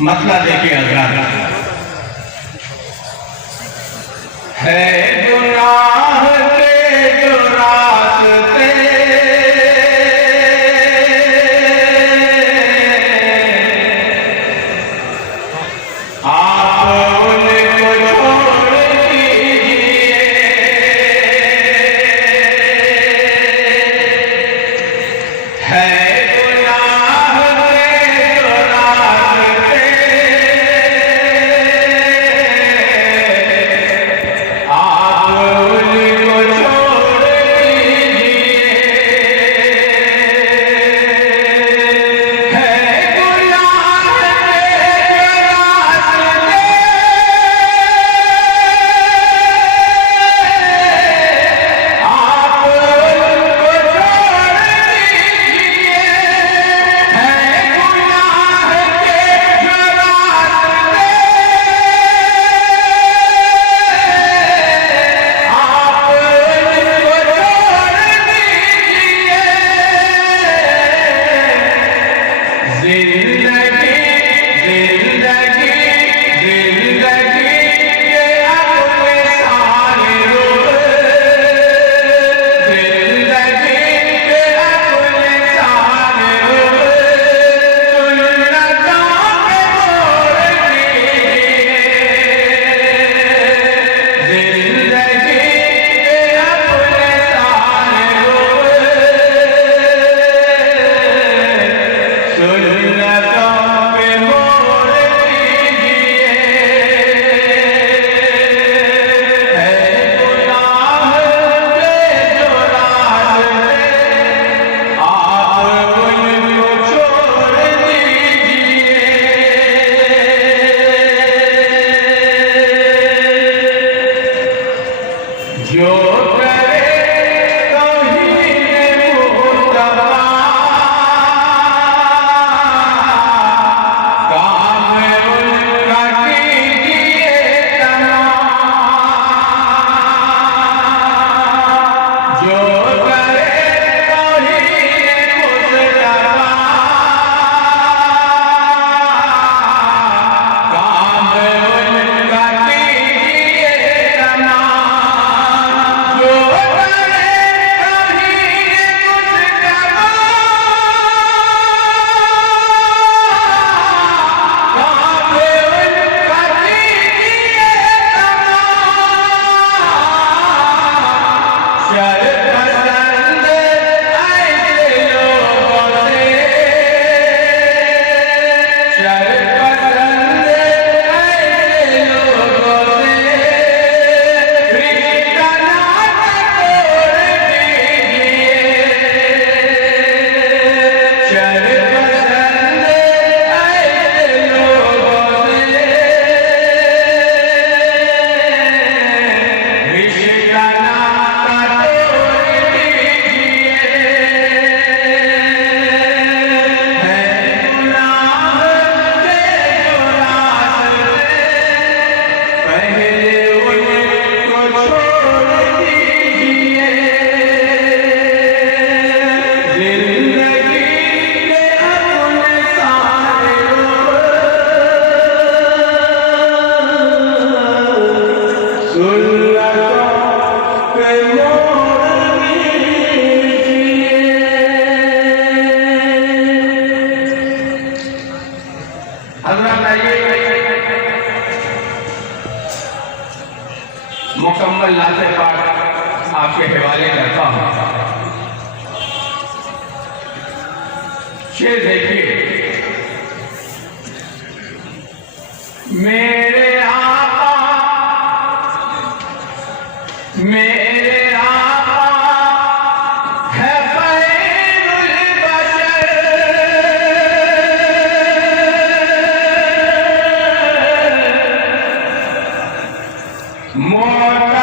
मसला देखिए हज़रात, है गुनाह के जो रास्ते आप उनको छोड़ दीजिए, है गुनाह के जो रास्ते आप उनको छोड़ दीजिए, है गुनाह के जो रास्ते आप उनको छोड़ दीजिए, है गुनाह के जो रास्ते आप उनको छोड़ दीजिए, जिंदगी जिंदगी जिंदगी के अपने सारे रुख, जिंदगी के अपने सारे रुख सुन्नतों पे मोड़ दीजिए, जिंदगी के अपने सारे रुख सुन्नतों पे मोड़ दीजिए, है गुनाह के जो रास्ते आप उनको छोड़ दीजिए। जो करे तौहीद मुस्तफा काम उनका कीजिए तमाम, जो करे तौहीद मुस्तफा काम उनका कीजिए तमाम, जो करे तौहीद मुस्तफा काम उनका कीजिए तमाम, शरपसंद ऐसे लोगों से, शरपसंद ऐसे लोगों से रिश्ता नाता तोड़ दीजिए, शरपसंद ऐसे लोगों से रिश्ता नाता तोड़ दीजिए, है गुनाह के जो रास्ते पहले उनको छोड़ दीजिए, जिंदगी के अपने सारे रुख सुन्नतों पे मोड़ दीजिए। हज़रत आइए मुकम्मल नाते पाक आपके हवाले करता हूँ। शेर देखिए, मेरे आका है खैरुल बशर, मोहताज